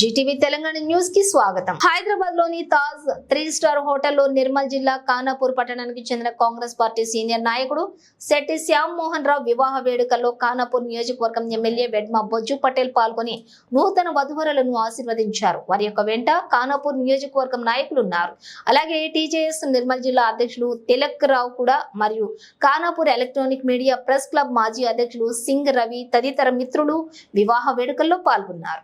Zee TV Telangana news కి స్వాగతం. హైదరాబాద్ లోని తాజ్ 3 స్టార్ హోటల్లో నిర్మల్ జిల్లా ఖానాపూర్ పట్టణానికి చెందిన కాంగ్రెస్ పార్టీ సీనియర్ నాయకుడు శెట్టి శ్యామ్ మోహన్ రావు వివాహ వేడుకల్లో ఖానాపూర్ నియోజకవర్గం ఎమ్మెల్యే వెడ్మ బొజ్జు పటేల్ పాల్గొని నూతన వధువరులను ఆశీర్వదించారు. వారి యొక్క వెంట ఖానాపూర్ నియోజకవర్గం నాయకులు ఉన్నారు. అలాగే టీజేఎస్ నిర్మల్ జిల్లా అధ్యక్షులు తిలక్ రావు కూడా మరియు Khanapur electronic media press club మాజీ అధ్యక్షులు సింగ్ రవి తదితర మిత్రులు వివాహ వేడుకల్లో పాల్గొన్నారు.